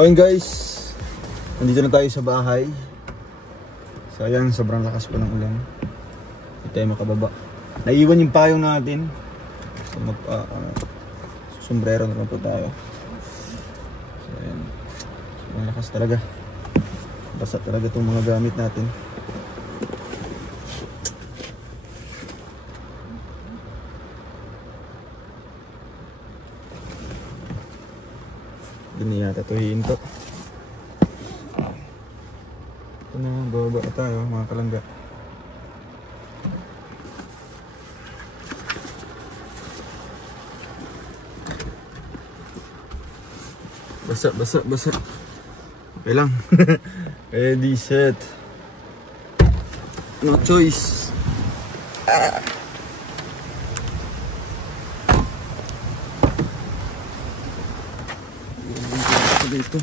So ayun guys, nandito na tayo sa bahay. So ayan, sobrang lakas pa ng ulan. Hindi tayo makababa. Naiwan yung payong natin. So sombrero naman po tayo. So ayan, sobrang lakas talaga. Basa talaga itong mga gamit natin. Hindi yata ito hihinto. Ito na, bababa tayo mga kalangga. Basa. Okay lang. Ready, set. No choice. Dito. Ang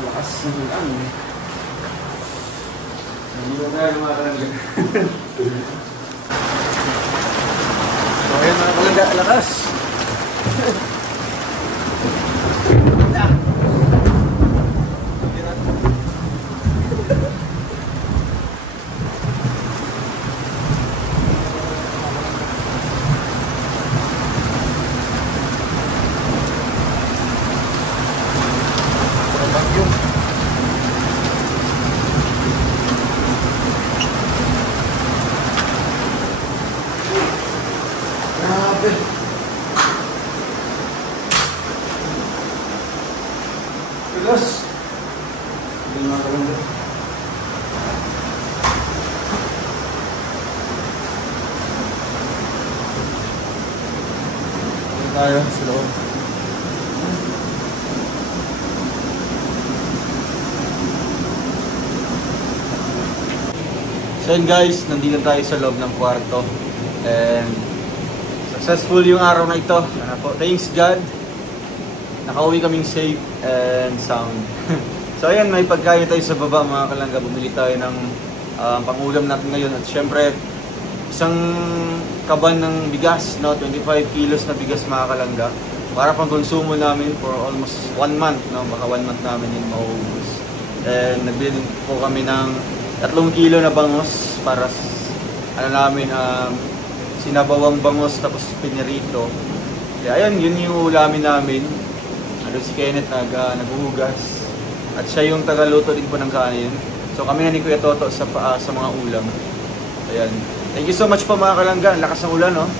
lakas ng ulan eh. Hindi ba tayo makalangga? So ayan mga kalangga, lakas! Grabe. Tigas. Hindi na makalangga. Tayo sa loob. So yun guys, nandito tayo sa loob ng kwarto. And successful yung araw na ito. Thanks God. Nakauwi kaming safe and sound. So ayan, may pagkain tayo sa baba mga kalangga. Bumili tayo ng pangulam natin ngayon. At syempre, isang kaban ng bigas, no? 25 kilos na bigas mga kalangga. Para pang konsumo namin for almost 1 month. No? Baka 1 month namin yun maubos. And nagbili po kami ng 3 kilo na bangos para ano namin, sinabawang bangos tapos pinirito. Kaya ayan, yun yung ulamin namin. Ano si Kenneth naghuhugas. At siya yung tagaluto din po ng kanin. So kami na ni Kuya Toto sa mga ulam. Ayan. Thank you so much po mga kalangga. Ang lakas ng ulan, no?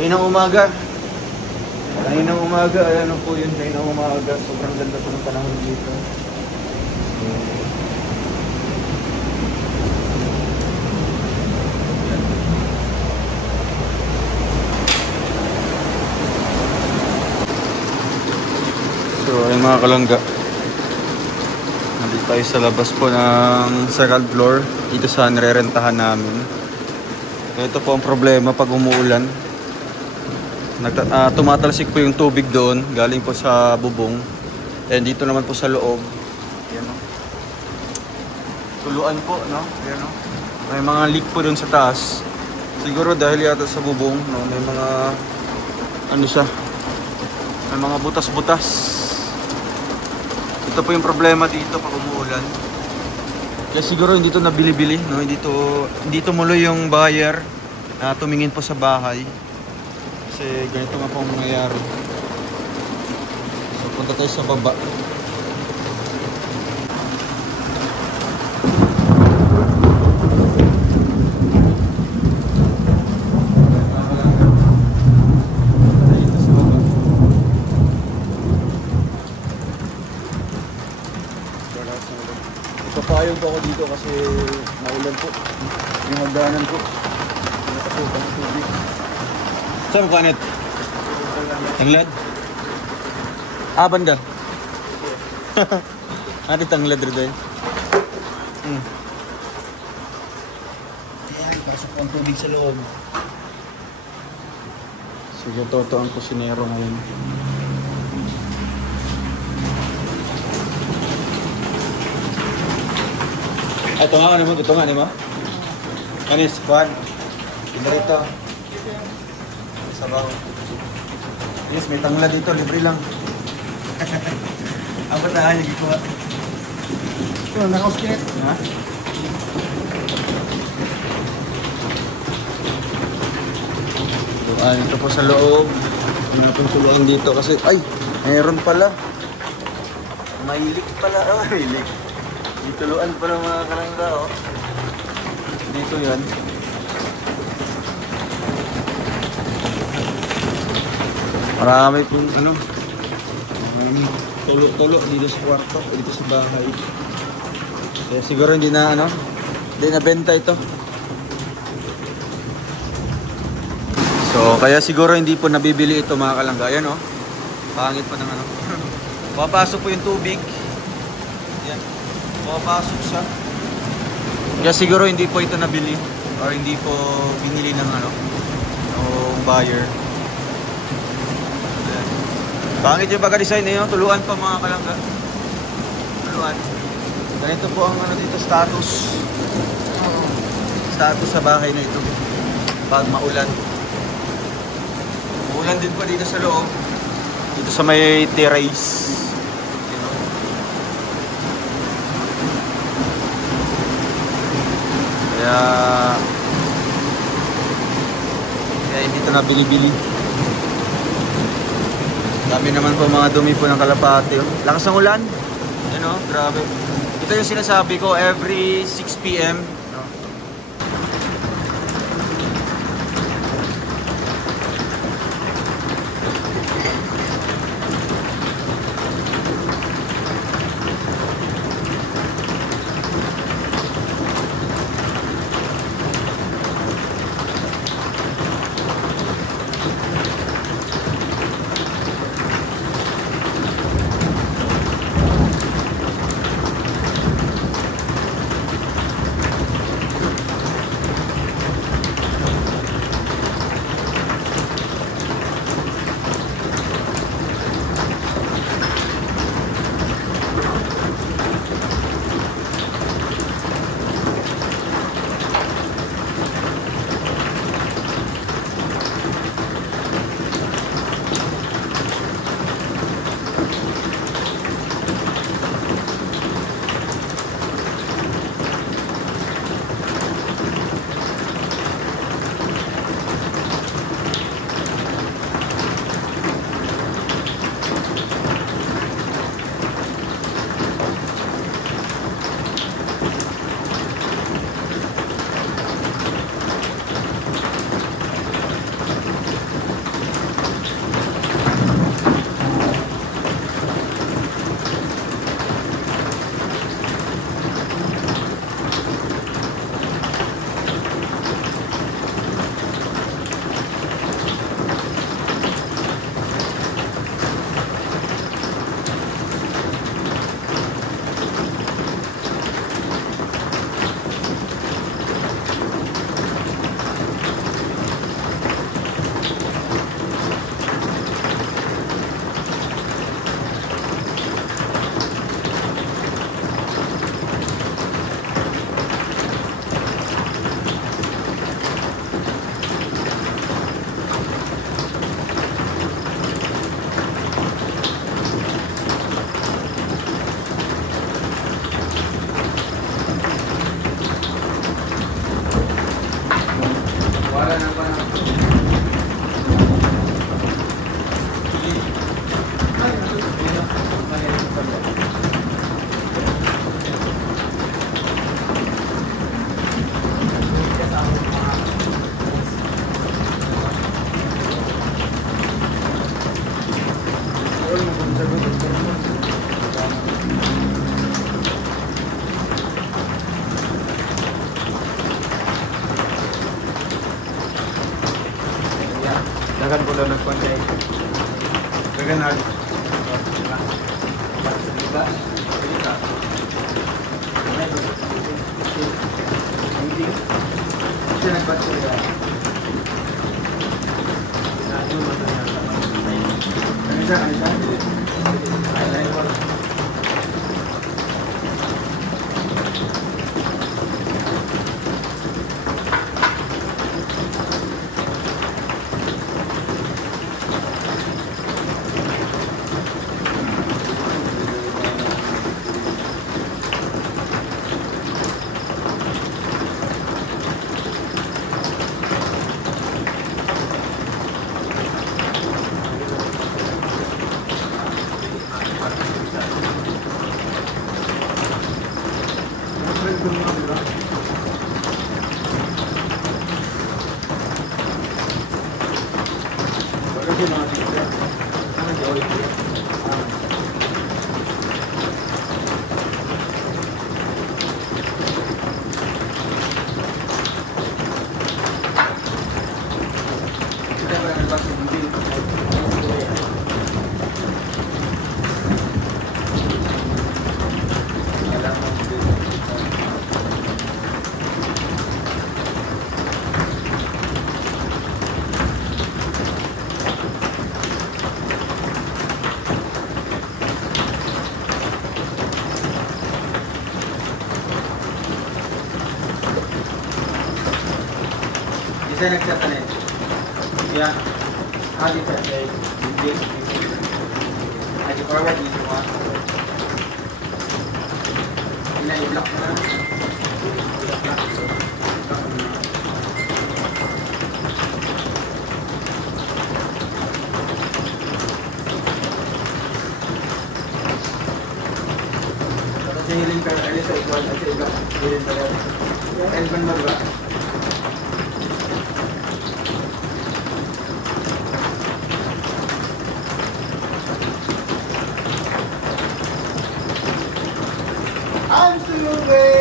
Kaninang umaga. Ayan po yun. Kaninang umaga. Sobrang ganda po ng panahon dito. So ayun mga kalangga, nandito tayo sa labas po ng second floor dito sa nirerentahan namin. Ito po ang problema pag umuulan, tumatalsik po yung tubig doon galing po sa bubong. And dito naman po sa loob, ayan, no? Tuluan po, no? Ayan, no? May mga leak po doon sa taas. Siguro dahil yata sa bubong, no? May mga ano siya, may mga butas-butas. Ito po yung problema dito pag umuulan. Kaya siguro hindi to nabili-bili, no? Hindi tumuloy yung buyer na tumingin po sa bahay. Kasi ganito nga po ang mangyayari. So punta tayo sa baba. Papayog po ako dito kasi maulan po. Yung hagdanan po. Nakasukan ng tubig. Saan ka net? Tanglad? Banda. Ate tanglad rin tayo. Ayan, pasok ang tubig sa loob. So yung Toto ang kusinero ngayon. Ay, ito nga, ano mo? Ito nga, ano mo? Anis, Juan. Libre ito. Sabaw. Yes, may tangla dito. Libre lang. Ang batahan niya, gikuha. Ito, naka-oskit. Ha? Ito po sa loob. Ano itong tuluan dito kasi, ay, mayroon pala. Mahilig pala. Oh, mahilig. May tuluan pa ng mga kalangga, oh. Dito yan. Marami pong, ano, may tulo-tulo dito sa kwarto, dito sa bahay. Kaya siguro hindi na, ano, hindi na benta ito. So, kaya siguro hindi po nabibili ito mga kalangga. Ayan, oh. Pangit pa ng ano. Papasok po yung tubig. Yan. Papasok siya. Kaya siguro hindi po ito nabili. Or hindi po binili ng ano, ng buyer. Ayan. Pangit yung pagka-design eh. Tuluan pa mga kalangga. Tuluan. Ganito po ang ano dito, status. Status sa bahay na ito. Pag maulan. Ulan din pa dito sa loob. Dito sa may terrace. You know? Kaya hindi ito na bili-bili. Dami naman po mga dumi po ng kalapate. Lakas ng ulan. You know, grabe. Ito yung sinasabi ko every 6 PM. Dagan ko lang nagpantay. Dagan na. Diba? Hindi. Siya nagpantay siya. Kanisa. Ay, yung mga picture. Ano Joey? Kita ba na bakit hindi? Isa nagchat na ya, hadi terkait mungkin hadi forward di semua ini di blok mana kalau saya healing kan ada saya jual aja blok healing pada elban baru. I'm still away.